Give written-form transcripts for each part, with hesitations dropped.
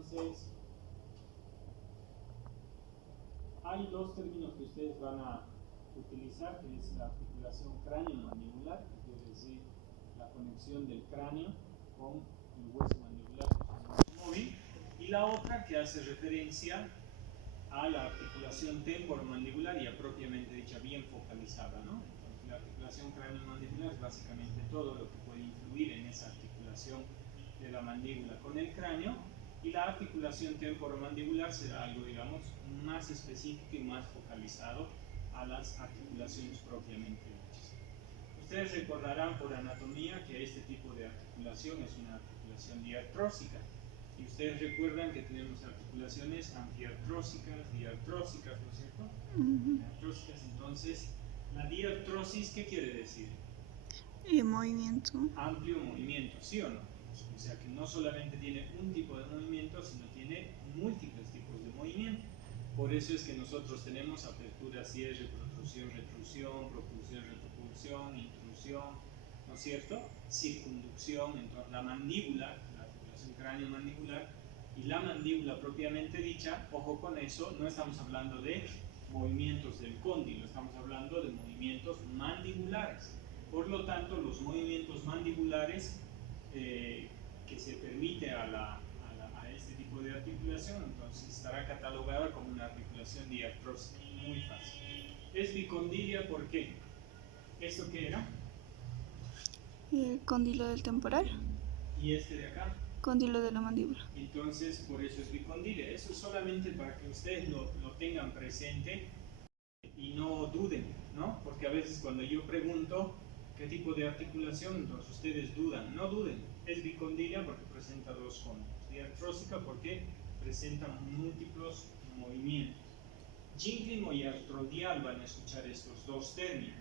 Entonces, hay dos términos que ustedes van a utilizar, que es la articulación cráneo-mandibular, que quiere decir la conexión del cráneo con el hueso mandibular, que es un hueso móvil, y la otra que hace referencia a la articulación temporomandibular, ya propiamente dicha, bien focalizada, ¿no? Entonces, la articulación cráneo-mandibular es básicamente todo lo que puede influir en esa articulación de la mandíbula con el cráneo, y la articulación temporomandibular será algo, digamos, más específico y más focalizado a las articulaciones propiamente dichas. Ustedes recordarán por anatomía que este tipo de articulación es una articulación diartrósica. Y ustedes recuerdan que tenemos articulaciones antiartrósicas, diartrósicas, ¿no es cierto? Diartrósicas, entonces, la diartrosis, ¿qué quiere decir? Movimiento. Amplio movimiento, ¿sí o no? O sea que no solamente tiene un tipo de movimiento, sino tiene múltiples tipos de movimiento. Por eso es que nosotros tenemos apertura, cierre, protrusión, retrusión, propulsión, retropulsión, intrusión, ¿no es cierto? Circunducción, entonces la mandíbula, la articulación cráneo-mandibular, y la mandíbula propiamente dicha, ojo con eso, no estamos hablando de movimientos del cóndilo, estamos hablando de movimientos mandibulares. Por lo tanto, los movimientos mandibulares que se permite a este tipo de articulación, entonces estará catalogada como una articulación diartrósica. Muy fácil. Es bicondilia, ¿por qué? ¿Esto qué era? El cóndilo del temporal. ¿Y este de acá? Cóndilo de la mandíbula. Entonces, por eso es bicondilia. Eso es solamente para que ustedes lo tengan presente y no duden, ¿no? Porque a veces cuando yo pregunto qué tipo de articulación, entonces ustedes dudan. No duden, es bicondilia porque presenta dos cóndilos. Diartrósica porque presenta múltiples movimientos. Gínglimo y artrodial van a escuchar estos dos términos.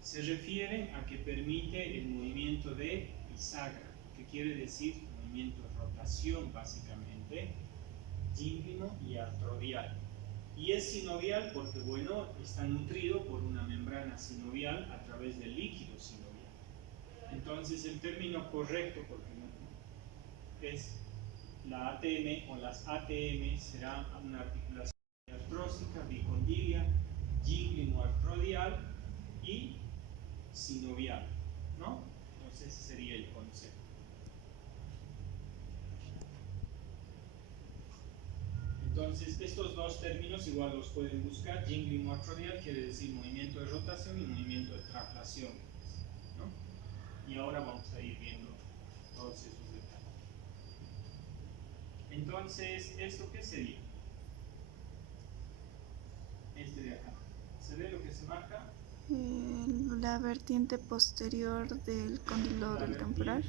Se refieren a que permite el movimiento de bisagra, que quiere decir movimiento de rotación básicamente, gínglimo y artrodial. Y es sinovial porque, bueno, está nutrido por una membrana sinovial a través del líquido sinovial. Entonces, el término correcto, porque es la ATM o las ATM, será una articulación artrósica, bicondilia, gínglimo artrodial y sinovial, ¿no? Entonces, ese sería el concepto. Entonces, estos dos términos igual los pueden buscar. Gínglimo artrodial quiere decir movimiento de rotación y movimiento de traslación, ¿no? Y ahora vamos a ir viendo todos esos detalles. Entonces, ¿esto qué sería? Este de acá. ¿Se ve lo que se marca? La vertiente posterior del cóndilo del temporal.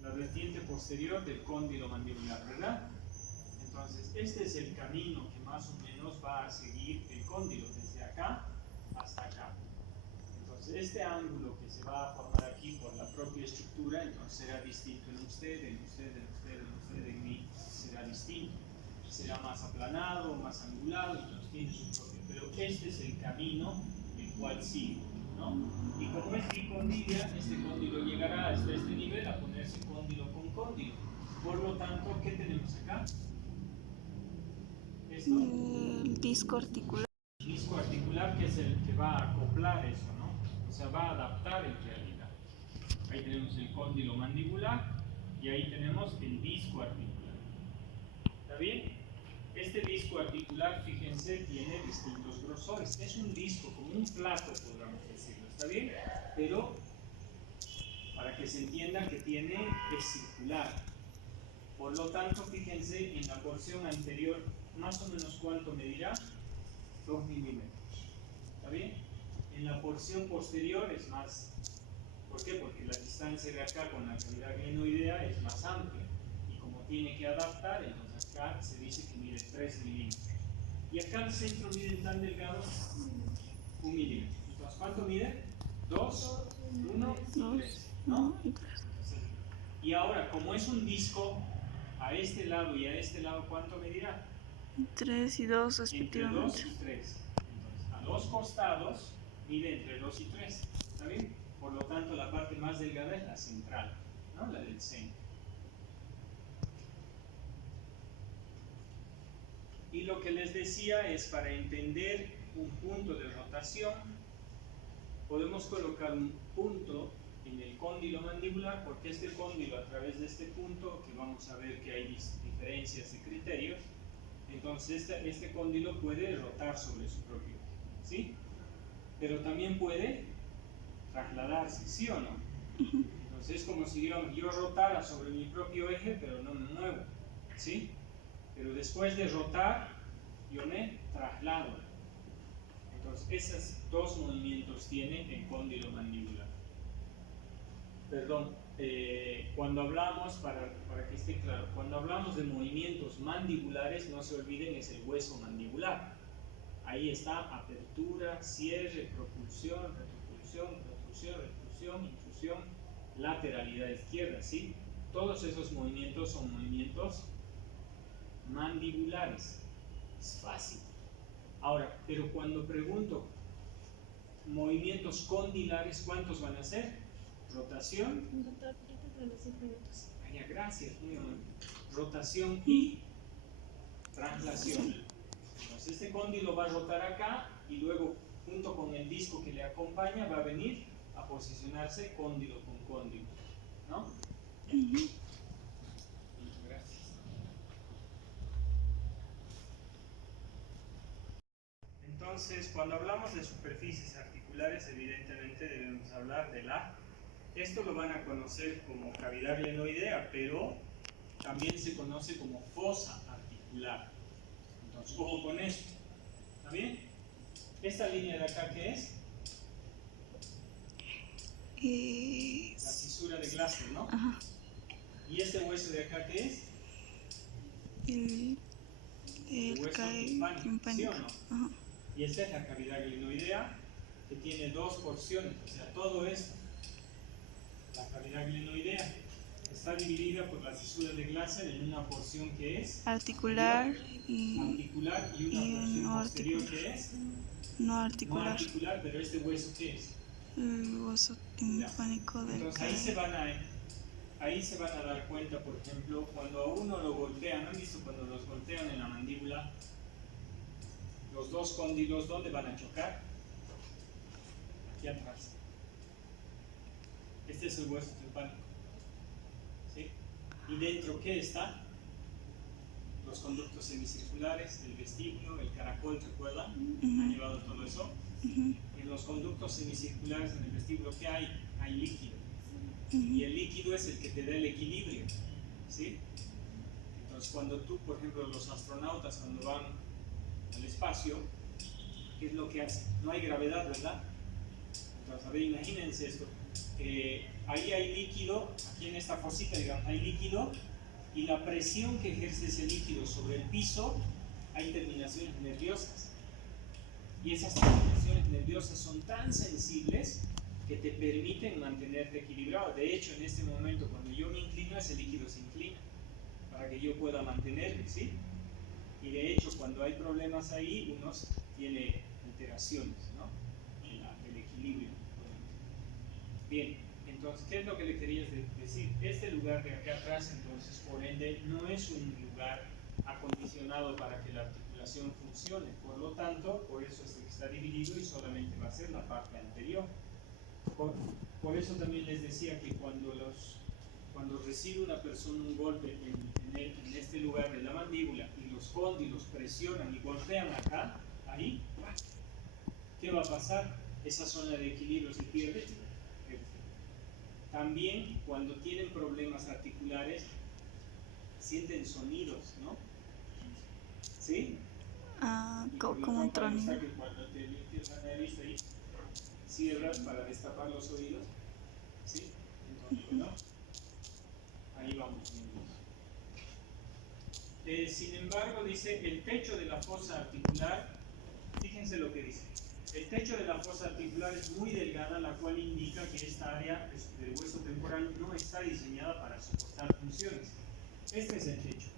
La vertiente posterior del cóndilo mandibular, ¿verdad? Entonces, este es el camino que más o menos va a seguir el cóndilo, desde acá hasta acá. Entonces, este ángulo que se va a formar aquí por la propia estructura, entonces será distinto en usted, en usted, en usted, en usted, en mí, será distinto. Será más aplanado, más angulado, entonces tiene su propio. Pero este es el camino el cual sigue, ¿no? Y como es bicondilia, este cóndilo llegará hasta este nivel a ponerse cóndilo con cóndilo. Por lo tanto, ¿qué tenemos acá? ¿Esto? El disco articular. El disco articular, que es el que va a acoplar eso, ¿no? O sea, va a adaptar en realidad. Ahí tenemos el cóndilo mandibular y ahí tenemos el disco articular. ¿Está bien? Este disco articular, fíjense, tiene distintos grosores. Es un disco, como un plato, podríamos decirlo. ¿Está bien? Pero, para que se entienda que es circular. Por lo tanto, fíjense, en la porción anterior, más o menos ¿cuánto medirá? 2 milímetros. ¿Está bien? En la porción posterior es más. ¿Por qué? Porque la distancia de acá con la cavidad glenoidea es más amplia. Y como tiene que adaptar, entonces acá se dice que mide 3 milímetros. Y acá el centro mide tan delgado, 1 milímetro. Entonces, ¿cuánto mide? 2, 1 y 3. ¿No? Y ahora, como es un disco, a este lado y a este lado, ¿cuánto medirá? 3 y 2 respectivamente. Entre 2 y 3. Entonces, a los costados mide entre 2 y 3. ¿Está bien? Por lo tanto, la parte más delgada es la central, ¿no? La del centro. Y lo que les decía es, para entender un punto de rotación, podemos colocar un punto en el cóndilo mandibular, porque este cóndilo, a través de este punto, que vamos a ver que hay diferencias de criterios, entonces este cóndilo puede rotar sobre su propio eje, ¿sí? Pero también puede trasladarse, ¿sí o no? Entonces es como si yo rotara sobre mi propio eje, pero no me muevo, ¿sí? Pero después de rotar, yo me traslado. Entonces esos dos movimientos tiene el cóndilo mandibular. Perdón, cuando hablamos, para que esté claro, cuando hablamos de movimientos mandibulares, no se olviden, es el hueso mandibular. Ahí está apertura, cierre, propulsión, retropulsión, retrusión, reclusión, intrusión, lateralidad izquierda, ¿sí? Todos esos movimientos son movimientos mandibulares. Es fácil. Ahora, pero cuando pregunto movimientos condilares, ¿cuántos van a ser? Rotación. Doctor, ahorita de los 5 minutos. Vaya, gracias, muy amable. Rotación y traslación. Entonces este cóndilo va a rotar acá y luego, junto con el disco que le acompaña, va a venir a posicionarse cóndilo con cóndilo, ¿no? Gracias. Entonces, cuando hablamos de superficies articulares, evidentemente debemos hablar de esto lo van a conocer como cavidad glenoidea, pero también se conoce como fosa articular. Entonces, ojo con esto. ¿Está bien? Esta línea de acá, ¿qué es? La fisura de Glasser, ¿no? Ajá. ¿Y este hueso de acá, qué es? El hueso timpánico. timpánico, ¿sí o no? Ajá. Y esta es la cavidad glenoidea, que tiene dos porciones, o sea, todo esto. La cavidad glenoidea está dividida por la fisura de Glasser en una porción que es Articular y una porción no posterior que es no no articular. articular, pero este hueso ¿qué es? El hueso timpánico del Entonces ahí se van a dar cuenta, por ejemplo, cuando a uno lo golpean, ¿han visto cuando los golpean en la mandíbula? Los dos cóndilos, ¿dónde van a chocar? Aquí atrás. Este es el hueso timpánico, ¿sí? ¿Y dentro qué está? Los conductos semicirculares, el vestíbulo, el caracol, ¿recuerdan? ¿Han llevado todo eso? En los conductos semicirculares, en el vestíbulo, ¿qué hay? Hay líquido. Y el líquido es el que te da el equilibrio, ¿sí? Entonces, cuando tú, por ejemplo, los astronautas, cuando van al espacio, ¿qué es lo que hacen? No hay gravedad, ¿verdad? Entonces, a ver, imagínense esto. Ahí hay líquido, aquí en esta fosita, digamos, hay líquido, y la presión que ejerce ese líquido sobre el piso, hay terminaciones nerviosas. Y esas terminaciones nerviosas son tan sensibles que te permiten mantenerte equilibrado. De hecho, en este momento, cuando yo me inclino, ese líquido se inclina para que yo pueda mantenerme, ¿sí? Y de hecho, cuando hay problemas ahí, uno tiene alteraciones, ¿no? El equilibrio. Bien, entonces, ¿qué es lo que le quería decir? Este lugar de acá atrás, entonces, por ende, no es un lugar acondicionado para que la articulación funcione. Por lo tanto, por eso es que está dividido y solamente va a ser la parte anterior. Por eso también les decía que cuando recibe una persona un golpe en este lugar de la mandíbula y los cóndilos presionan y golpean acá, ahí, ¿qué va a pasar? Esa zona de equilibrio se pierde. También cuando tienen problemas articulares sienten sonidos, ¿no? ¿Sí? Como un tronido. Cuando te limpias la nariz ahí, cierras para destapar los oídos, ¿sí? Entonces, ¿no? Ahí vamos viendo. Sin embargo, dice el techo de la fosa articular, fíjense lo que dice. El techo de la fosa articular es muy delgada, la cual indica que esta área del hueso temporal no está diseñada para soportar funciones. Este es el techo.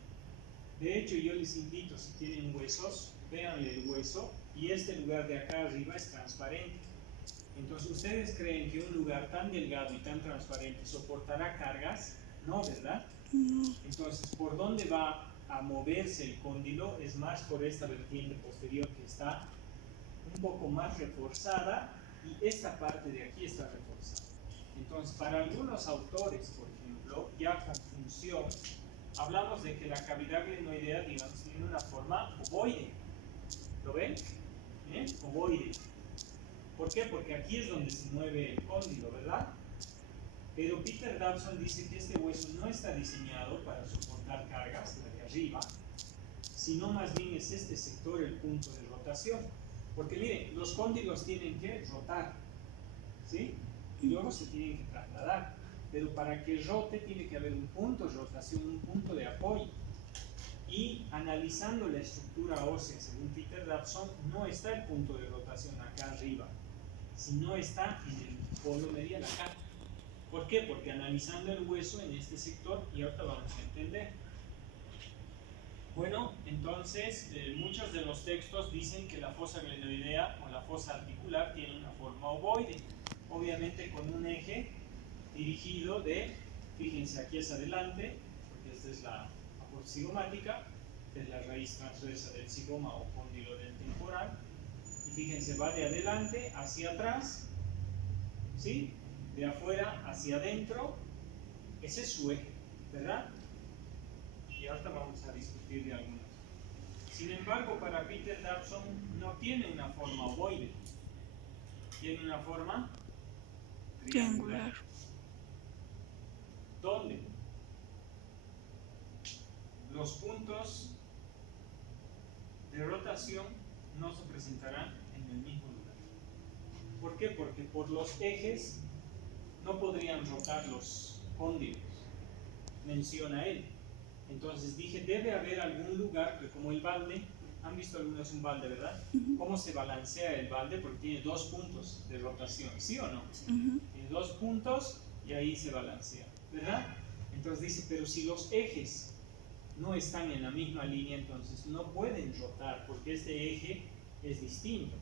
De hecho, yo les invito, si tienen huesos, véanle el hueso, y este lugar de acá arriba es transparente. Entonces, ¿ustedes creen que un lugar tan delgado y tan transparente soportará cargas? No, ¿verdad? Entonces, ¿por dónde va a moverse el cóndilo es más por esta vertiente posterior que está un poco más reforzada y esta parte de aquí está reforzada. Entonces, para algunos autores, por ejemplo, ya con función, hablamos de que la cavidad glenoidea, digamos, tiene una forma ovoide. ¿Lo ven? Ovoide. ¿Por qué? Porque aquí es donde se mueve el cóndilo, ¿verdad? Pero Peter Dobson dice que este hueso no está diseñado para soportar cargas de arriba, sino más bien es este sector el punto de rotación. Porque miren, los cóndilos tienen que rotar, ¿sí? Y luego se tienen que trasladar. Pero para que rote tiene que haber un punto de rotación, un punto de apoyo. Y analizando la estructura ósea según Peter Dobson, no está el punto de rotación acá arriba, sino está en el polo medial acá. ¿Por qué? Porque analizando el hueso en este sector, y ahorita vamos a entender. Bueno, entonces muchos de los textos dicen que la fosa glenoidea o la fosa articular tiene una forma ovoide, obviamente con un eje dirigido de, fíjense aquí es adelante, porque esta es la aporte cigomática, esta es la raíz transversa del cigoma o cóndilo del temporal, y fíjense va de adelante hacia atrás, ¿sí? De afuera hacia adentro, ese es su eje, ¿verdad? Y ahorita vamos a discutir de algunos. Sin embargo, para Peter Dobson no tiene una forma ovoide, tiene una forma triangular. ¿Dónde? Los puntos de rotación no se presentarán en el mismo lugar. ¿Por qué? Porque por los ejes no podrían rotar los cóndilos, menciona él. Entonces dije, debe haber algún lugar que como el balde, ¿han visto algunos un balde, verdad? ¿Cómo se balancea el balde? Porque tiene dos puntos de rotación, ¿sí o no? Tiene dos puntos y ahí se balancea, ¿verdad? Entonces dice, pero si los ejes no están en la misma línea, entonces no pueden rotar, porque este eje es distinto.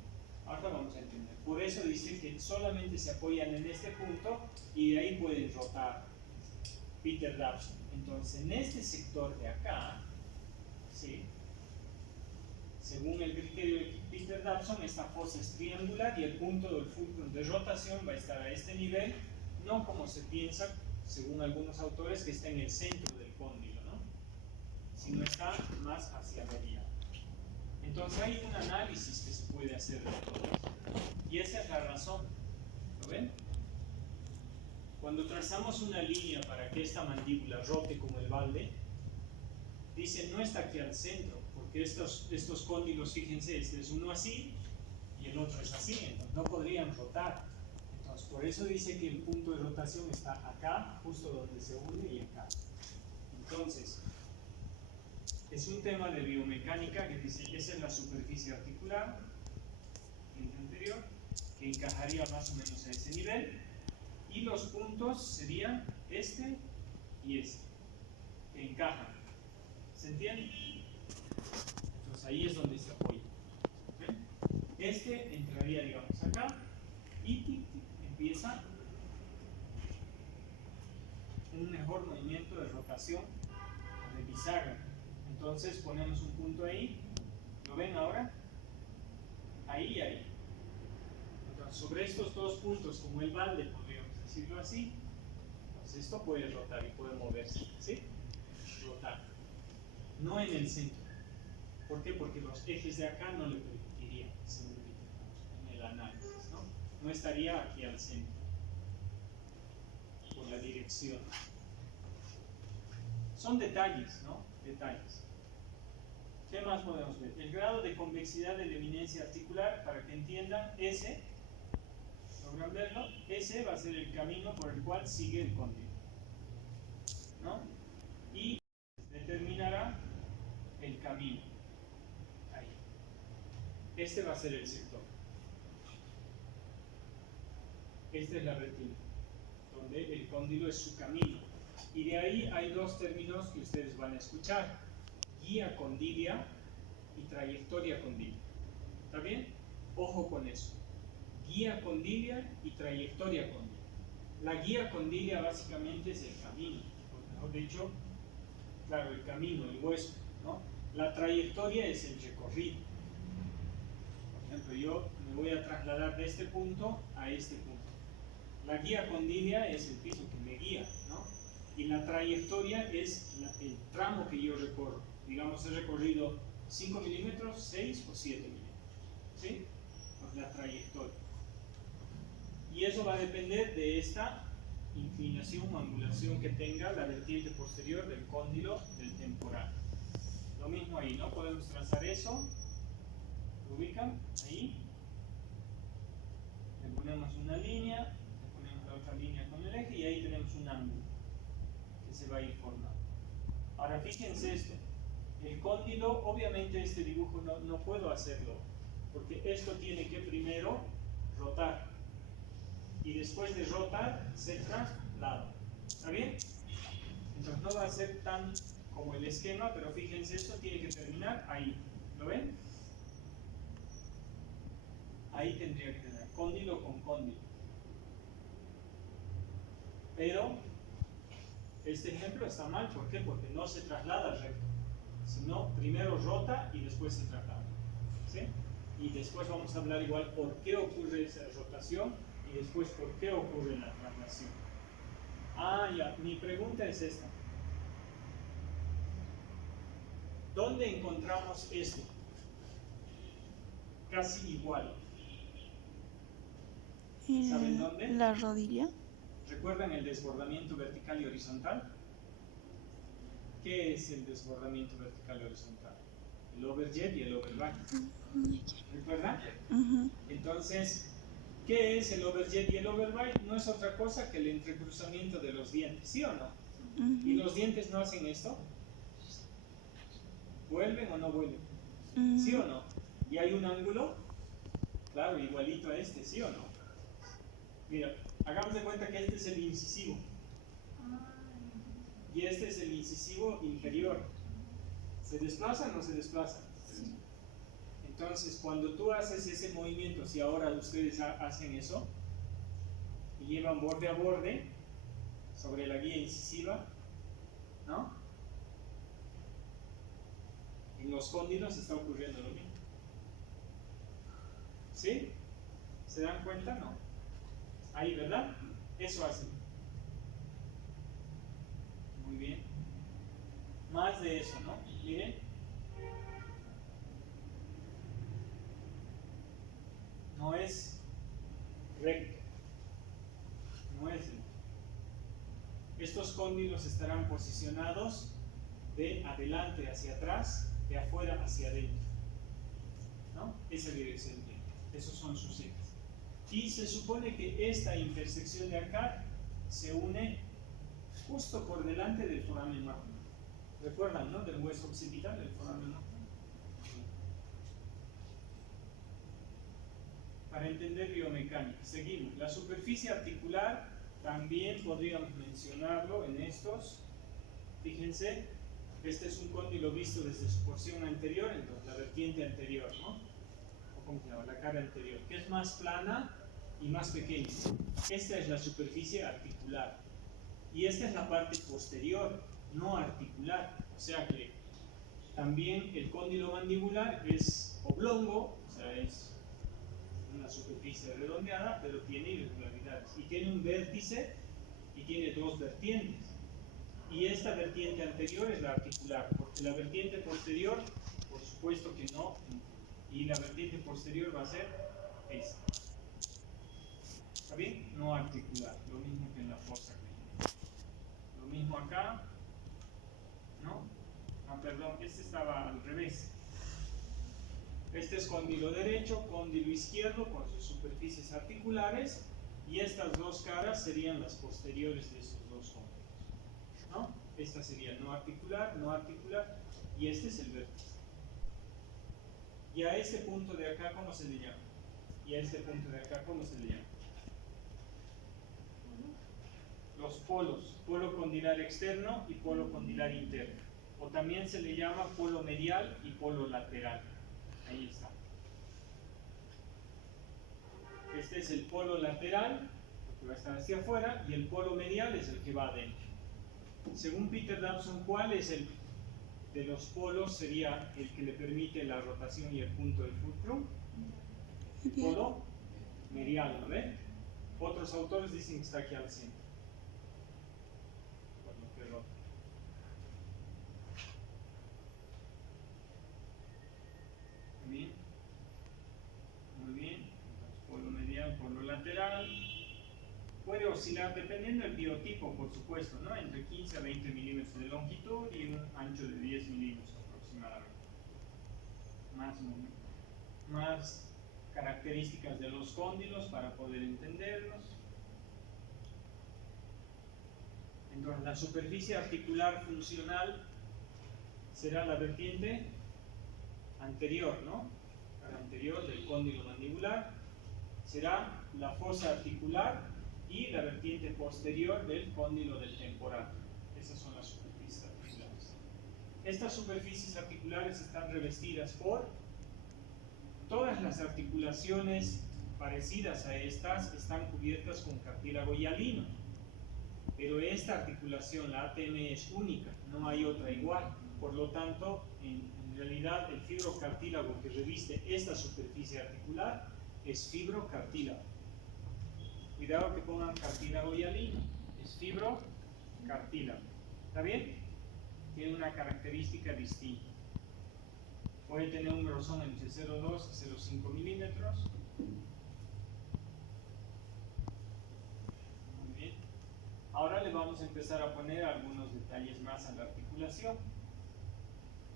Ahora vamos a entender. Por eso dice que solamente se apoyan en este punto y de ahí pueden rotar. Peter Dobson. Entonces, en este sector de acá, ¿sí? Según el criterio de Peter Dobson, esta fosa es triangular y el punto del fulcrum de rotación va a estar a este nivel, no como se piensa, según algunos autores, que está en el centro del cóndilo, ¿no? Sino está más hacia medial. Entonces, hay un análisis que se puede hacer de todo esto. Y esa es la razón. ¿Lo ven? Cuando trazamos una línea para que esta mandíbula rote como el balde, dice no está aquí al centro, porque estos cóndilos, fíjense, este es uno así y el otro es así, entonces no podrían rotar. Entonces por eso dice que el punto de rotación está acá, justo donde se une y acá. Entonces, es un tema de biomecánica que dice, esa es la superficie articular, en el anterior, que encajaría más o menos a ese nivel. Y los puntos serían este y este, que encajan. ¿Se entiende? Entonces ahí es donde se apoya. ¿Ven? Este entraría, digamos, acá y empieza un mejor movimiento de rotación de bisagra. Entonces ponemos un punto ahí. ¿Lo ven ahora? Ahí y ahí. Entonces sobre estos dos puntos, como el balde, podríamos decirlo así, pues esto puede rotar y puede moverse, ¿sí? Rotar. No en el centro. ¿Por qué? Porque los ejes de acá no le permitirían, según en el análisis, ¿no? No estaría aquí al centro, por la dirección. Son detalles, ¿no? Detalles. ¿Qué más podemos ver? El grado de convexidad de la eminencia articular, para que entiendan, ese, logran verlo, ese va a ser el camino por el cual sigue el cóndilo, ¿no? Y determinará el camino. Ahí. Este va a ser el sector. Esta es la retina, donde el cóndilo es su camino. Y de ahí hay dos términos que ustedes van a escuchar: guía condilia y trayectoria condilia. ¿Está bien? Ojo con eso. Guía condilia y trayectoria condilia. La guía condilia básicamente es el camino, o mejor dicho, claro, el camino, el hueso. ¿no? La trayectoria es el recorrido. Por ejemplo, yo me voy a trasladar de este punto a este punto. La guía condilia es el piso que me guía, ¿no? Y la trayectoria es el tramo que yo recorro. Digamos, he recorrido 5 milímetros, 6 o 7 milímetros, ¿sí? Pues la trayectoria. Y eso va a depender de esta inclinación o angulación que tenga la vertiente posterior del cóndilo del temporal. Lo mismo ahí, ¿no? Podemos trazar eso. ¿Lo ubican? Ahí. Le ponemos una línea, le ponemos la otra línea con el eje y ahí tenemos un ángulo que se va a ir formando. Ahora fíjense esto. El cóndilo, obviamente este dibujo no puedo hacerlo, porque esto tiene que primero rotar y después de rotar se traslada. ¿Está bien? Entonces no va a ser tan como el esquema, pero fíjense, esto tiene que terminar ahí. ¿Lo ven? Ahí tendría que tener cóndilo con cóndilo. Pero este ejemplo está mal, ¿por qué? Porque no se traslada recto, sino primero rota y después se traslada, ¿sí? Y después vamos a hablar igual por qué ocurre esa rotación y después por qué ocurre la traslación. Ah, ya, mi pregunta es esta. ¿Dónde encontramos esto? Casi igual. ¿Saben dónde? La rodilla. ¿Recuerdan el desbordamiento vertical y horizontal? ¿Qué es el desbordamiento vertical y horizontal? El overjet y el overbite. ¿Recuerdan? Entonces, ¿qué es el overjet y el overbite? No es otra cosa que el entrecruzamiento de los dientes, ¿sí o no? ¿Y los dientes no hacen esto? ¿Vuelven o no vuelven? ¿Sí o no? ¿Y hay un ángulo? Claro, igualito a este, ¿sí o no? Mira, hagamos de cuenta que este es el incisivo. Y este es el incisivo inferior. ¿Se desplazan o no se desplazan? Entonces, cuando tú haces ese movimiento, si ahora ustedes hacen eso, y llevan borde a borde sobre la guía incisiva, ¿no? En los cóndilos está ocurriendo lo mismo. ¿Sí? ¿Se dan cuenta? No. Ahí, ¿verdad? Eso hacen. Muy bien. Más de eso, ¿no? Miren. No es recto. No es recto. Estos cóndilos estarán posicionados de adelante hacia atrás, de afuera hacia adentro, ¿no? Esa dirección tiene. Esos son sus ejes. Y se supone que esta intersección de acá se une justo por delante del foramen magno. ¿Recuerdan, no? Del hueso occipital, del foramen magno. Para entender biomecánica, seguimos. La superficie articular también podríamos mencionarlo en estos. Fíjense, este es un cóndilo visto desde su porción anterior, entonces la vertiente anterior, ¿no? O como se llama, la cara anterior, que es más plana y más pequeña. Esta es la superficie articular. Y esta es la parte posterior, no articular. O sea que también el cóndilo mandibular es oblongo, o sea, es una superficie redondeada, pero tiene irregularidades. Y tiene un vértice y tiene dos vertientes. Y esta vertiente anterior es la articular, porque la vertiente posterior, por supuesto que no, y la vertiente posterior va a ser esta. ¿Está bien? No articular, lo mismo que en la fosa clínica. Lo mismo acá, ¿no? Ah, perdón, este estaba al revés. Este es cóndilo derecho, cóndilo izquierdo con sus superficies articulares, y estas dos caras serían las posteriores de esos dos cóndilos, ¿no? Esta sería no articular, y este es el vértice. Y a este punto de acá, ¿cómo se le llama? Y a este punto de acá, ¿cómo se le llama? Los polos, polo condilar externo y polo condilar interno. O también se le llama polo medial y polo lateral. Ahí está. Este es el polo lateral, que va a estar hacia afuera, y el polo medial es el que va adentro. Según Peter Dabson, ¿cuál es de los polos sería el que le permite la rotación y el punto del fulcrum. El Bien. polo medial, ¿no ve? Otros autores dicen que está aquí al centro. Por lo que rota. Muy bien. Muy bien. Entonces, polo medial, polo lateral. Puede oscilar dependiendo del biotipo, por supuesto, ¿no? Entre 15 a 20 milímetros de longitud y un ancho de 10 milímetros aproximadamente. Más características de los cóndilos para poder entenderlos. Entonces, la superficie articular funcional será la vertiente anterior, ¿no? La anterior del cóndilo mandibular será la fosa articular y la vertiente posterior del cóndilo del temporal. Esas son las superficies articulares. Estas superficies articulares están revestidas por todas las articulaciones parecidas a estas, están cubiertas con cartílago hialino. Pero esta articulación, la ATM, es única, no hay otra igual. Por lo tanto, en realidad el fibrocartílago que reviste esta superficie articular es fibrocartílago. Cuidado que pongan cartílago hialino, es fibrocartílago. ¿Está bien? Tiene una característica distinta. Puede tener un grosor entre 0,2 y 0,5 milímetros. Muy bien. Ahora le vamos a empezar a poner algunos detalles más a la articulación.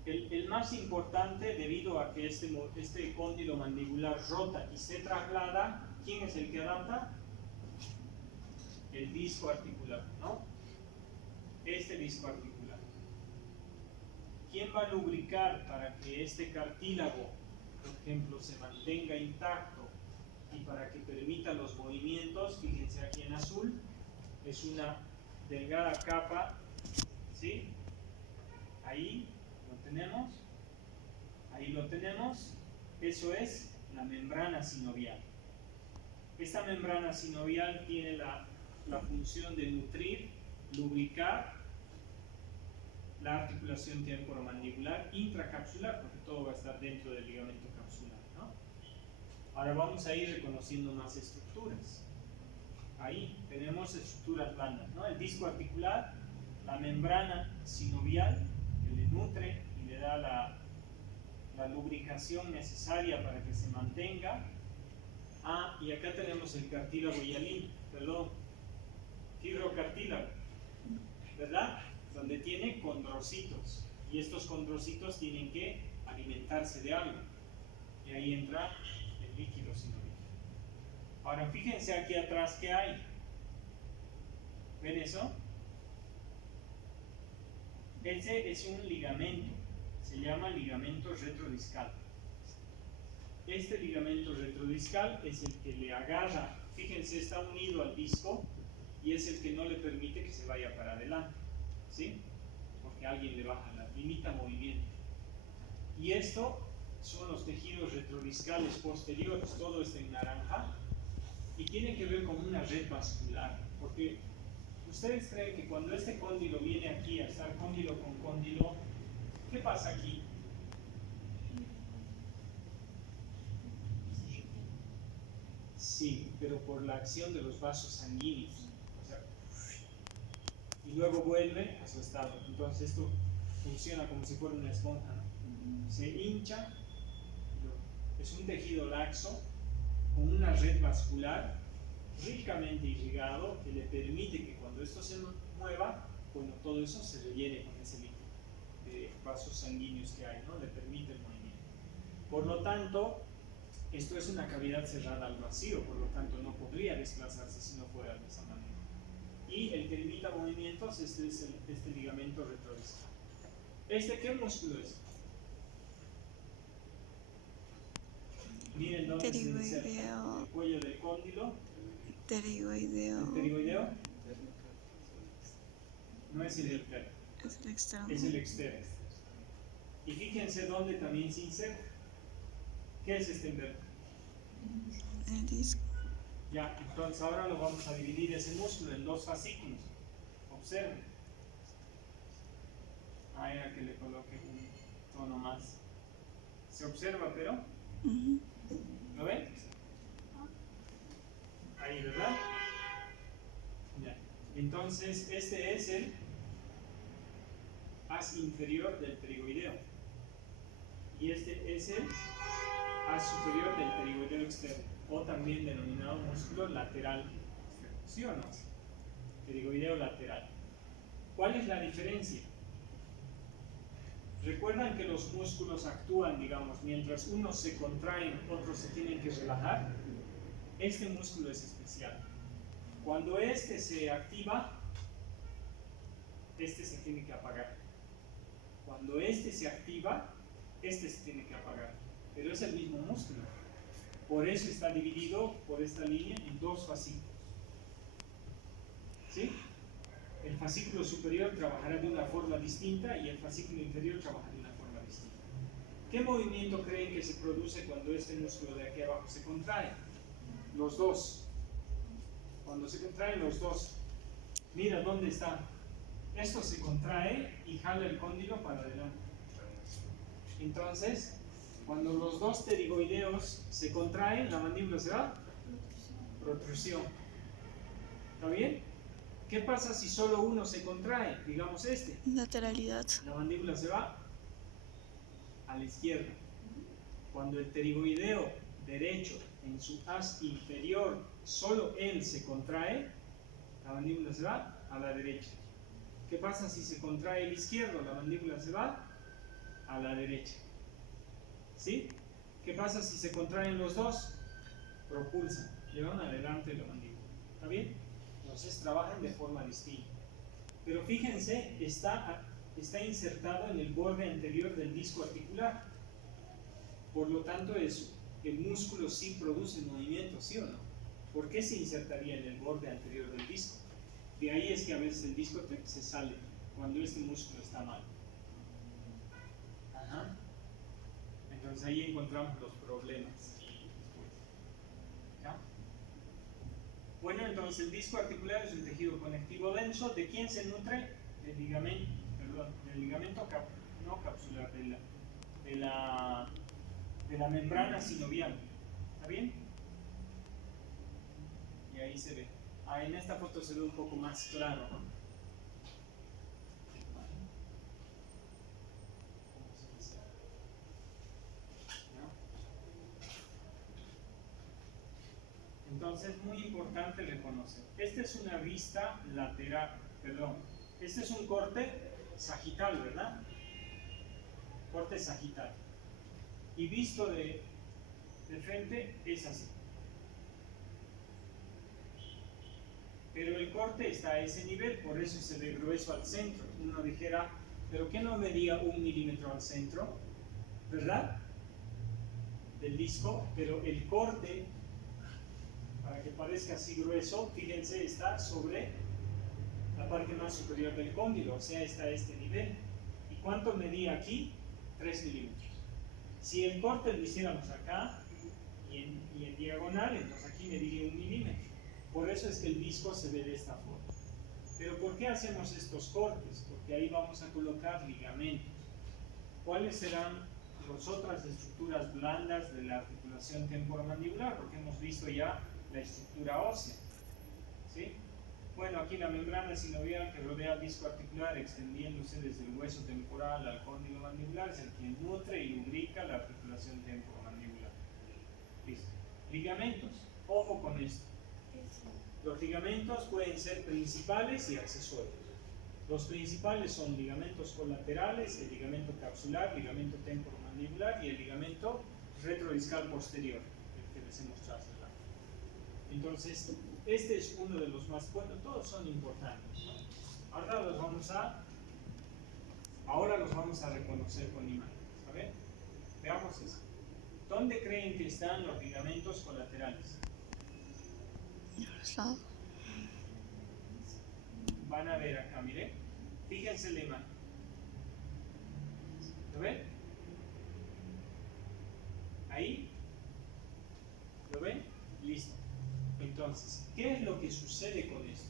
El más importante, debido a que este cóndilo mandibular rota y se traslada, ¿quién es el que adapta? El disco articular, ¿no? Este disco articular. ¿Quién va a lubricar para que este cartílago, por ejemplo, se mantenga intacto y para que permita los movimientos? Fíjense aquí en azul, es una delgada capa, ¿sí? Ahí lo tenemos, eso es la membrana sinovial. Esta membrana sinovial tiene la función de nutrir, lubricar la articulación temporomandibular intracapsular, porque todo va a estar dentro del ligamento capsular, ¿no? Ahora vamos a ir reconociendo más estructuras. Ahí tenemos estructuras blandas, ¿no? El disco articular, la membrana sinovial, que le nutre y le da la lubricación necesaria para que se mantenga. Ah, y acá tenemos el cartílago hialino, perdón, fibrocartílago, ¿verdad? Donde tiene condrocitos, y estos condrocitos tienen que alimentarse de algo, y ahí entra el líquido sinovial. Ahora fíjense aquí atrás que hay. ¿Ven eso? Ese es un ligamento, se llama ligamento retrodiscal. Este ligamento retrodiscal es el que le agarra, fíjense, está unido al disco y es el que no le permite que se vaya para adelante, ¿sí? Porque alguien le baja, limita movimiento. Y esto son los tejidos retrodiscales posteriores, todo está en naranja, y tiene que ver con una red vascular, porque ustedes creen que cuando este cóndilo viene aquí a estar cóndilo con cóndilo, ¿qué pasa aquí? Sí, pero por la acción de los vasos sanguíneos, o sea, y luego vuelve a su estado. Entonces esto funciona como si fuera una esponja, ¿no? Se hincha, es un tejido laxo con una red vascular ricamente irrigado que le permite que cuando esto se mueva, bueno, todo eso se rellene con ese líquido de vasos sanguíneos que hay, ¿no? Le permite el movimiento. Por lo tanto, esto es una cavidad cerrada al vacío, por lo tanto no podría desplazarse si no fuera de esa manera. Y el que limita movimientos, este es este ligamento retrodiscal. ¿Este qué músculo es? Miren dónde se inserta. El cuello del cóndilo. Pterigoideo. ¿El pterigoideo? No es el interno. Es el externo. Es el externo. Y fíjense dónde también se inserta. ¿Qué es este interno? El disco. Ya, entonces ahora lo vamos a dividir ese músculo en dos fascículos. Observen. manera que le coloque un tono más. ¿Se observa, pero? Ujú. ¿Lo ven? Ahí, ¿verdad? Ya. Entonces, este es el haz inferior del pterigoideo. Y este es el haz superior del pterigoideo externo, o también denominado músculo lateral externo. ¿Sí o no? Pterigoideo lateral. ¿Cuál es la diferencia? Recuerdan que los músculos actúan, digamos, mientras unos se contraen, otros se tienen que relajar. Este músculo es especial. Cuando este se activa, este se tiene que apagar. Cuando este se activa, este se tiene que apagar. Pero es el mismo músculo. Por eso está dividido por esta línea en dos fascículos. ¿Sí? El fascículo superior trabajará de una forma distinta y el fascículo inferior trabajará de una forma distinta. ¿Qué movimiento creen que se produce cuando este músculo de aquí abajo se contrae? Los dos. Cuando se contraen los dos, mira dónde está. Esto se contrae y jala el cóndilo para adelante. Entonces, cuando los dos pterigoideos se contraen, la mandíbula se va protrusión. ¿Está bien? ¿Qué pasa si solo uno se contrae? Digamos este. Lateralidad. La mandíbula se va a la izquierda. Cuando el pterigoideo derecho en su haz inferior, solo él se contrae, la mandíbula se va a la derecha. ¿Qué pasa si se contrae el izquierdo? La mandíbula se va a la derecha. ¿Sí? ¿Qué pasa si se contraen los dos? Propulsan, llevan adelante la mandíbula. ¿Está bien? Entonces trabajan de forma distinta. Pero fíjense, está insertado en el borde anterior del disco articular. Por lo tanto, el músculo sí produce movimiento, ¿sí o no? ¿Por qué se insertaría en el borde anterior del disco? De ahí es que a veces el disco se sale cuando este músculo está mal. Ajá. Entonces ahí encontramos los problemas. ¿Ya? Bueno, entonces el disco articular es un tejido conectivo denso. ¿De quién se nutre? Del ligamento, no capsular, de la membrana sinovial. ¿Está bien? Y ahí se ve. En esta foto se ve un poco más claro, ¿no? Entonces, muy importante reconocer. Esta es una vista lateral, perdón. Este es un corte sagital, ¿verdad? Corte sagital. Y visto de frente es así. Pero el corte está a ese nivel, por eso se ve grueso al centro. Uno dijera, ¿pero qué no medía 1 milímetro al centro? ¿Verdad? Del disco, pero el corte, para que parezca así grueso, fíjense, está sobre la parte más superior del cóndilo, o sea, está a este nivel. ¿Y cuánto medía aquí? 3 milímetros. Si el corte lo hiciéramos acá y en diagonal, entonces aquí mediría 1 milímetro. Por eso es que el disco se ve de esta forma. Pero ¿por qué hacemos estos cortes? Porque ahí vamos a colocar ligamentos. ¿Cuáles serán las otras estructuras blandas de la articulación temporomandibular? Porque hemos visto ya la estructura ósea. ¿Sí? Bueno, aquí la membrana sinovial que rodea el disco articular, extendiéndose desde el hueso temporal al cóndilo mandibular, es el que nutre y lubrica la articulación temporomandibular. Listo. Ligamentos. Ojo con esto. Los ligamentos pueden ser principales y accesorios. Los principales son ligamentos colaterales, el ligamento capsular, ligamento temporomandibular y el ligamento retrodiscal posterior, el que les he mostrado. Entonces, este es uno de los más buenos, todos son importantes, ¿no? Ahora los vamos a reconocer con imágenes. A ver, veamos eso. ¿Dónde creen que están los ligamentos colaterales? A los lados. Van a ver acá, miren. Fíjense la imagen. ¿Lo ven? Ahí. ¿Lo ven? Listo. Entonces, ¿qué es lo que sucede con esto?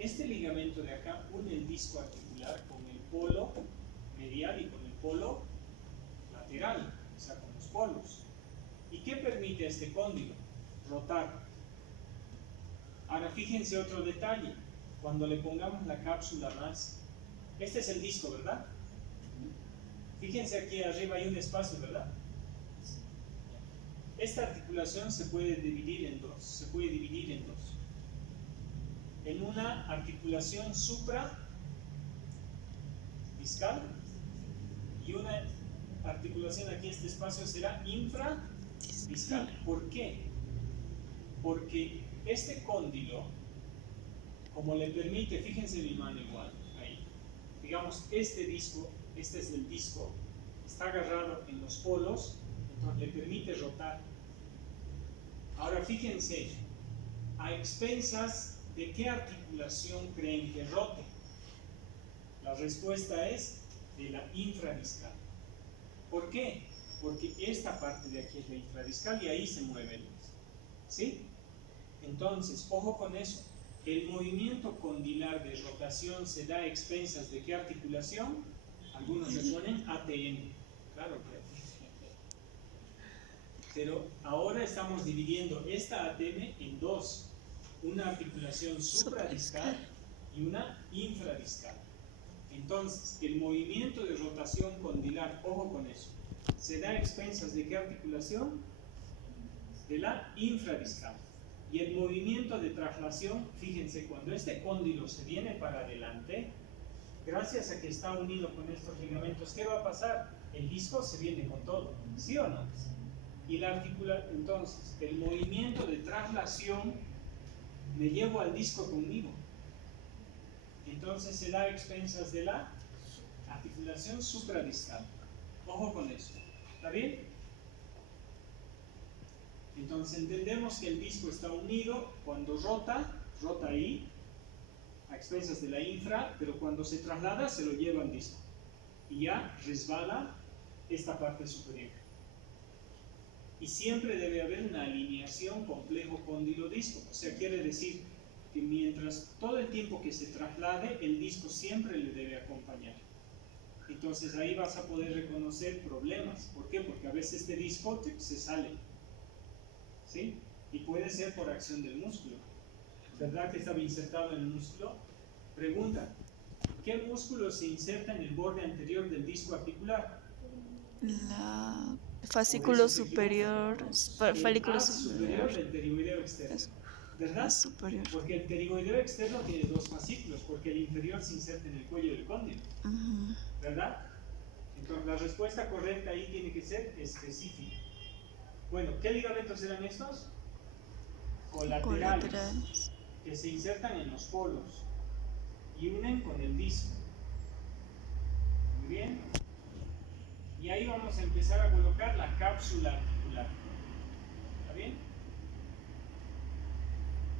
Este ligamento de acá une el disco articular con el polo medial y con el polo lateral, o sea, con los polos. ¿Y qué permite a este cóndilo? Rotar. Ahora fíjense otro detalle, cuando le pongamos la cápsula más, este es el disco, ¿verdad? Fíjense aquí arriba hay un espacio, ¿verdad? Esta articulación se puede dividir en dos, en una articulación supradiscal y una articulación aquí, este espacio será infradiscal. ¿Por qué? Porque este cóndilo, como le permite, fíjense mi mano igual, ahí, digamos este disco, este es el disco, está agarrado en los polos, entonces le permite rotar. Ahora fíjense, a expensas de qué articulación creen que rote. La respuesta es de la infradiscal. ¿Por qué? Porque esta parte de aquí es la infradiscal y ahí se mueve el disco. ¿Sí? Entonces, ojo con eso. El movimiento condilar de rotación se da a expensas de qué articulación. Algunos le ponen ATM. Claro que pero ahora estamos dividiendo esta ATM en dos. Una articulación supradiscal y una infradiscal. Entonces, el movimiento de rotación condilar, ojo con eso, se da a expensas de qué articulación? De la infradiscal. Y el movimiento de traslación, fíjense, cuando este cóndilo se viene para adelante, gracias a que está unido con estos ligamentos, ¿qué va a pasar? El disco se viene con todo, ¿sí o no? Y la entonces, el movimiento de traslación me llevo al disco conmigo. Entonces se da a expensas de la articulación supradiscal. Ojo con eso. ¿Está bien? Entonces entendemos que el disco está unido cuando rota ahí, a expensas de la infra, pero cuando se traslada se lo lleva al disco. Y ya resbala esta parte superior. Y siempre debe haber una alineación complejo cóndilo-disco. O sea, quiere decir que mientras todo el tiempo que se traslade, el disco siempre le debe acompañar. Entonces ahí vas a poder reconocer problemas. ¿Por qué? Porque a veces este disco se sale. ¿Sí? Y puede ser por acción del músculo. ¿Verdad que estaba insertado en el músculo? Pregunta, ¿qué músculo se inserta en el borde anterior del disco articular? La fascículo superior, el superior del pterigoideo externo, ¿verdad? Superior. Porque el pterigoideo externo tiene dos fascículos, porque el inferior se inserta en el cuello del cóndilo, ¿verdad? Entonces la respuesta correcta ahí tiene que ser específica. Bueno, ¿qué ligamentos eran estos? Colaterales, que se insertan en los polos y unen con el disco. Muy bien. Y ahí vamos a empezar a colocar la cápsula articular. ¿Está bien?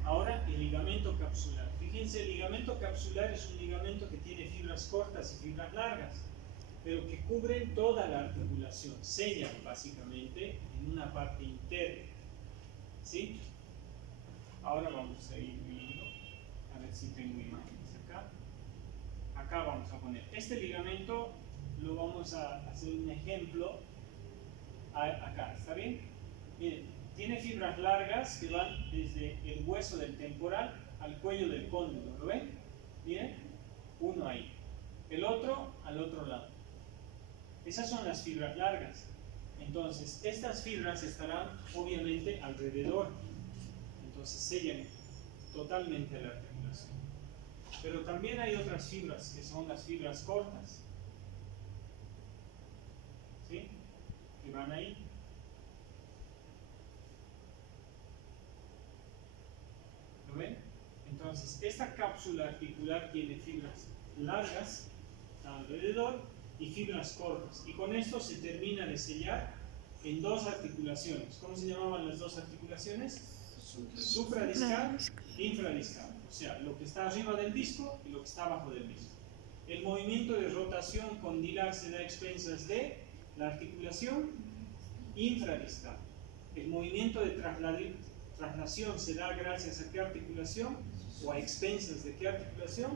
Ahora el ligamento capsular. Fíjense, el ligamento capsular es un ligamento que tiene fibras cortas y fibras largas, pero que cubren toda la articulación, sellan básicamente en una parte interna. ¿Sí? Ahora vamos a ir viendo, a ver si tengo imágenes acá. Acá vamos a poner este ligamento. Lo vamos a hacer un ejemplo acá, ¿está bien? Miren, tiene fibras largas que van desde el hueso del temporal al cuello del cóndilo, ¿lo ven? Miren, uno ahí, el otro al otro lado. Esas son las fibras largas. Entonces, estas fibras estarán obviamente alrededor, entonces sellan totalmente la articulación. Pero también hay otras fibras que son las fibras cortas. ¿Sí? Que van ahí. ¿Lo ven? Entonces, esta cápsula articular tiene fibras largas alrededor y fibras cortas. Y con esto se termina de sellar en dos articulaciones. ¿Cómo se llamaban las dos articulaciones? Supradiscal e infradiscal. O sea, lo que está arriba del disco y lo que está abajo del disco. El movimiento de rotación condilar se da a expensas de la articulación infradiscal. El movimiento de traslación se da gracias a qué articulación o a expensas de qué articulación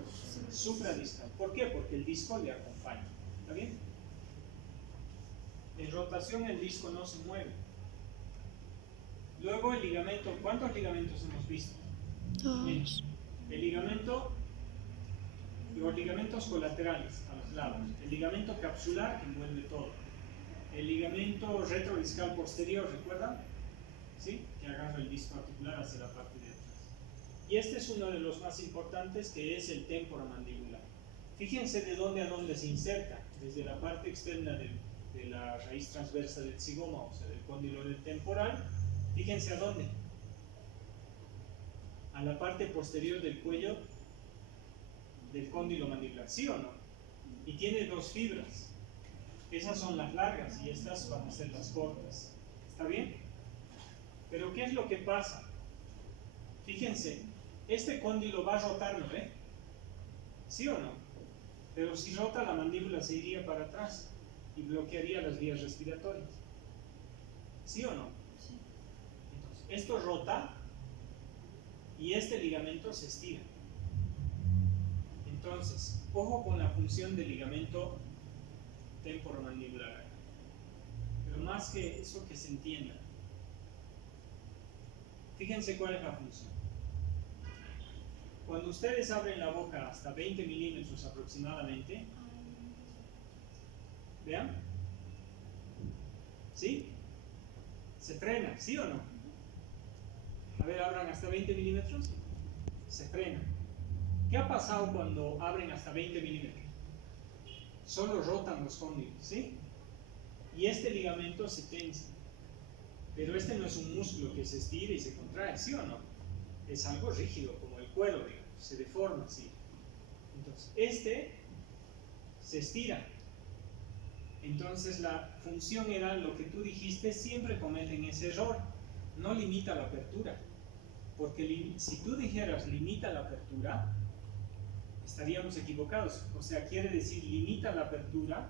supradiscal. ¿Por qué? Porque el disco le acompaña. ¿Está bien? En rotación el disco no se mueve. Luego el ligamento, ¿cuántos ligamentos hemos visto? Dos. El ligamento, los ligamentos colaterales a los lados, el ligamento capsular que envuelve todo, el ligamento retrodiscal posterior, ¿recuerdan? ¿Sí? Que agarra el disco articular hacia la parte de atrás. Y este es uno de los más importantes, que es el temporomandibular. Fíjense de dónde a dónde se inserta, desde la parte externa de la raíz transversa del zigoma, o sea, del cóndilo del temporal. Fíjense a dónde. A la parte posterior del cuello del cóndilo mandibular, ¿sí o no? Y tiene dos fibras. Esas son las largas y estas van a ser las cortas. ¿Está bien? Pero ¿qué es lo que pasa? Fíjense, este cóndilo va a rotar, ¿no ve? ¿Sí o no? Pero si rota, la mandíbula se iría para atrás y bloquearía las vías respiratorias. ¿Sí o no? Sí. Entonces, esto rota y este ligamento se estira. Entonces, ojo con la función del ligamento temporomandibular. Pero más que eso, que se entienda. Fíjense cuál es la función. Cuando ustedes abren la boca hasta 20 milímetros aproximadamente, vean, ¿sí? Se frena, ¿sí o no? A ver, abran hasta 20 milímetros, se frena. ¿Qué ha pasado cuando abren hasta 20 milímetros? Solo rotan los cóndilos, ¿sí? Y este ligamento se tensa. Pero este no es un músculo que se estira y se contrae, ¿sí o no? Es algo rígido, como el cuero, digamos, se deforma así. Entonces, este se estira. Entonces, la función era lo que tú dijiste, siempre cometen ese error. No limita la apertura. Porque si tú dijeras limita la apertura, estaríamos equivocados. O sea, quiere decir limita la apertura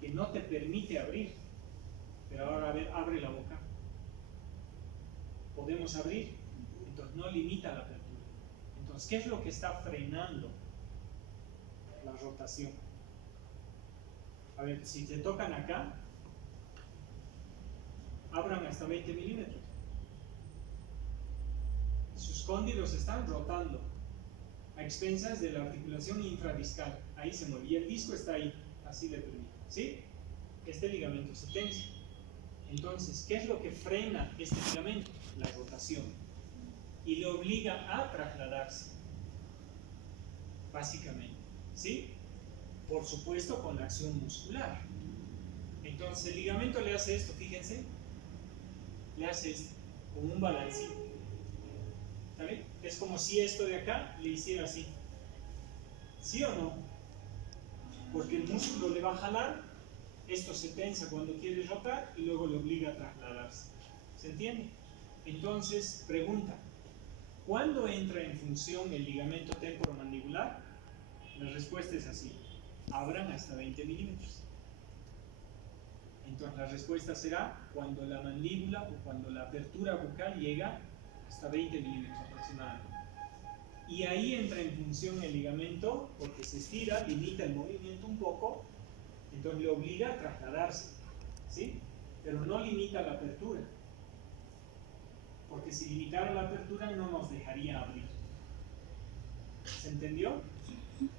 que no te permite abrir. Pero ahora, a ver, abre la boca. ¿Podemos abrir? Entonces no limita la apertura. Entonces, ¿qué es lo que está frenando la rotación? A ver, si te tocan acá, abran hasta 20 milímetros. Sus cóndilos están rotando a expensas de la articulación infradiscal. Ahí se mueve. Y el disco está ahí. Así le permite. ¿Sí? Este ligamento se tensa. Entonces, ¿qué es lo que frena este ligamento? La rotación. Y le obliga a trasladarse. Básicamente. ¿Sí? Por supuesto, con la acción muscular. Entonces, el ligamento le hace esto, fíjense. Le hace esto, como un balancín. ¿Está bien? Es como si esto de acá le hiciera así. ¿Sí o no? Porque el músculo le va a jalar, esto se tensa cuando quiere rotar y luego le obliga a trasladarse. ¿Se entiende? Entonces, pregunta, ¿cuándo entra en función el ligamento temporomandibular? La respuesta es así, abran hasta 20 milímetros. Entonces la respuesta será cuando la mandíbula o cuando la apertura bucal llega hasta 20 milímetros aproximadamente. Y ahí entra en función el ligamento porque se estira, limita el movimiento un poco, entonces le obliga a trasladarse, ¿sí? Pero no limita la apertura, porque si limitara la apertura no nos dejaría abrir. ¿Se entendió?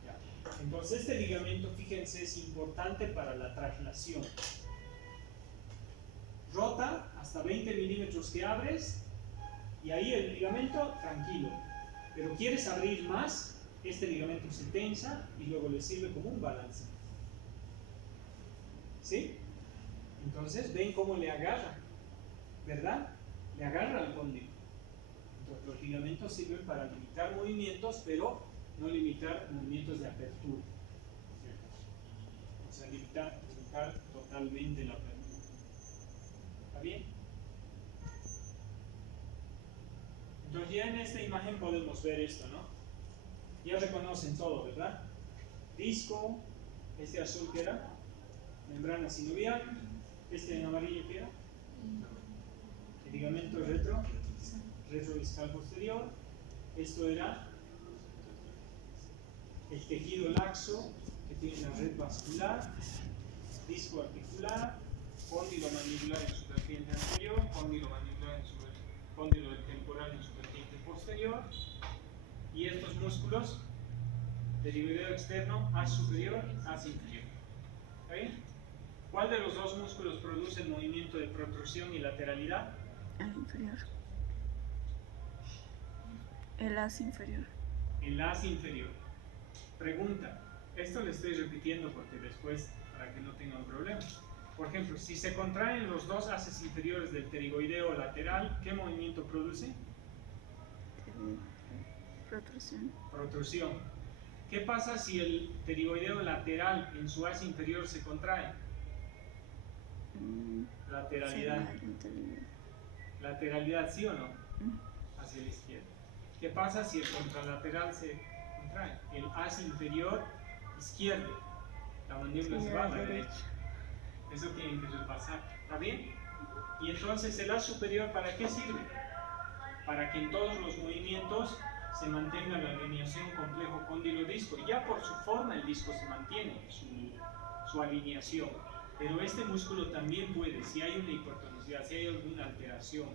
Ya. Entonces este ligamento, fíjense, es importante para la traslación. Rota hasta 20 milímetros que abres y ahí el ligamento tranquilo. Pero quieres abrir más, este ligamento se tensa y luego le sirve como un balance. ¿Sí? Entonces ven cómo le agarra, ¿verdad? Le agarra al cóndilo. Entonces los ligamentos sirven para limitar movimientos, pero no limitar movimientos de apertura. O sea, limitar totalmente la apertura. ¿Está bien? Entonces ya en esta imagen podemos ver esto, ¿no? Ya reconocen todo, ¿verdad? Disco, este azul que era, membrana sinovial, este en amarillo que era, el ligamento retrodiscal posterior, esto era el tejido laxo que tiene la red vascular, disco articular, cóndilo mandibular en su vertiente anterior, cóndilo mandibular en su cóndilo temporal en su vertiente posterior, y estos músculos derivadio externo, haz superior, haz inferior. ¿Está bien? ¿Cuál de los dos músculos produce el movimiento de protrusión y lateralidad? El inferior. El haz inferior. El haz inferior. Pregunta. Esto le estoy repitiendo porque después, para que no tengan problemas. Por ejemplo, si se contraen los dos haces inferiores del pterigoideo lateral, ¿qué movimiento produce? Protrusión. Protrusión. ¿Qué pasa si el pterigoideo lateral en su haz inferior se contrae? Lateralidad. Lateralidad, ¿sí o no? Hacia la izquierda. ¿Qué pasa si el contralateral se contrae? El haz inferior izquierdo. La mandíbula se va a la derecha. Eso tienen que repasar. ¿Está bien? Y entonces el haz superior, ¿para qué sirve? Para que en todos los movimientos se mantenga la alineación complejo cóndilo-disco. Ya por su forma el disco se mantiene, su alineación. Pero este músculo también puede, si hay una hipertonicidad, si hay alguna alteración,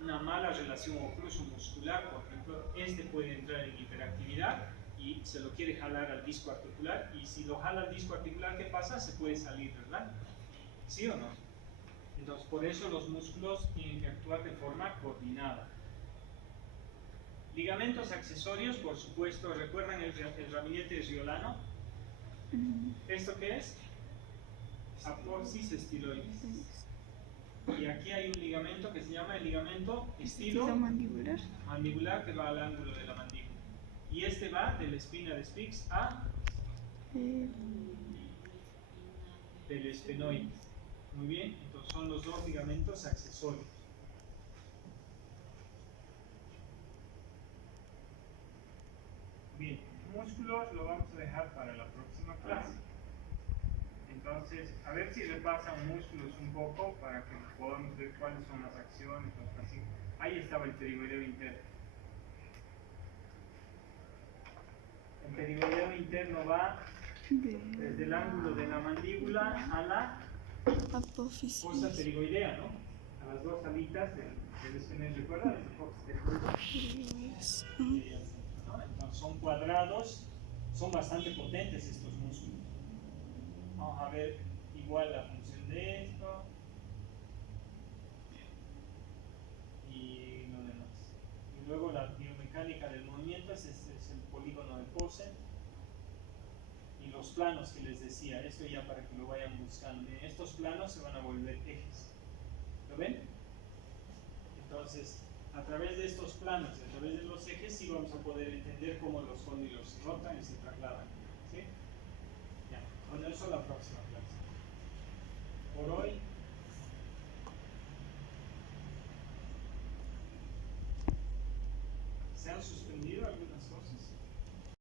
una mala relación ocluso muscular, por ejemplo, este puede entrar en hiperactividad y se lo quiere jalar al disco articular, y si lo jala al disco articular, ¿qué pasa? Se puede salir, ¿verdad? ¿Sí o no? Entonces, por eso los músculos tienen que actuar de forma coordinada. Ligamentos accesorios, por supuesto, ¿recuerdan el ramillete riolano? ¿Esto qué es? Apófisis estiloides. Y aquí hay un ligamento que se llama el ligamento estilo mandibular, que va al ángulo de la mandíbula. Y este va de la espina de Spix a del esfenoides. Muy bien, entonces son los dos ligamentos accesorios. Bien, músculos lo vamos a dejar para la próxima clase. Entonces, a ver si repasan músculos un poco para que podamos ver cuáles son las acciones, así. Ahí estaba el pterigoideo interno. El pterigoideo interno va desde el ángulo de la mandíbula a la fosa pterigoidea, ¿no? A las dos alitas del esfenoide, ¿recuerdan? Entonces son cuadrados, son bastante potentes estos músculos. Vamos a ver igual la función de esto y lo demás. Y luego la biomecánica del movimiento, es el polígono de Posen. Y los planos que les decía, esto ya para que lo vayan buscando. Estos planos se van a volver ejes. ¿Lo ven? Entonces, a través de estos planos, a través de los ejes, sí vamos a poder entender cómo los cóndilos se rotan y se trasladan. ¿Sí? Ya. Bueno, eso la próxima clase. Por hoy, ¿se han suspendido algunos?